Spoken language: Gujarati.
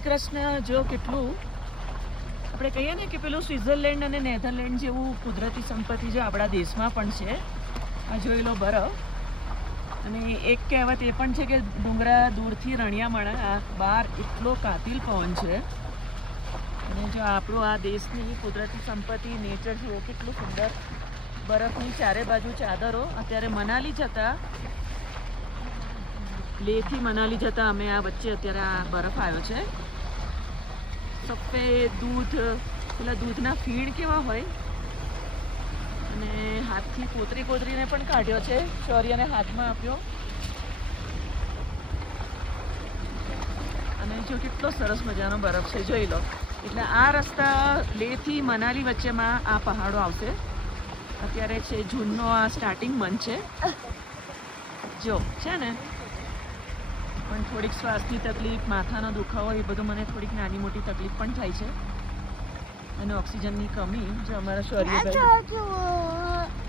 કૃષ્ણ જો કેટલું આપણે કહીએ ને કે પેલું સ્વિટ્ઝરલેન્ડ અને નેધરલેન્ડ જેવું કુદરતી સંપત્તિ જો આપણા દેશમાં પણ છે. આ જોઈ લો બરફ. અને એક કહેવત એ પણ છે કે ડુંગરા દૂરથી રણિયા મળે. આ બહાર એટલો કાતિલ પવન છે. અને જો આપણું આ દેશની કુદરતી સંપત્તિ નેચર જુઓ કેટલું સુંદર. બરફની ચારે બાજુ ચાદરો. અત્યારે મનાલી જતા લેહથી મનાલી જતા અમે આ વચ્ચે અત્યારે આ બરફ આવ્યો છે. સફેદ દૂધ, પેલા દૂધના ફીણ કેવા હોય. અને હાથથી કોતરીને પણ કાઢ્યો છે. શૌર્યને હાથમાં આપ્યો. અને જો કેટલો સરસ મજાનો બરફ છે જોઈ લો. એટલે આ રસ્તા લેહથી મનાલી વચ્ચેમાં આ પહાડો આવશે. અત્યારે છે જૂનનો આ સ્ટાર્ટિંગ મંથ છે. જો છે ને પણ થોડીક શ્વાસની તકલીફ, માથાનો દુખાવો એ બધું મને થોડીક નાની મોટી તકલીફ પણ થાય છે. અને ઓક્સિજનની કમી જો અમારા શૌર્યભાઈ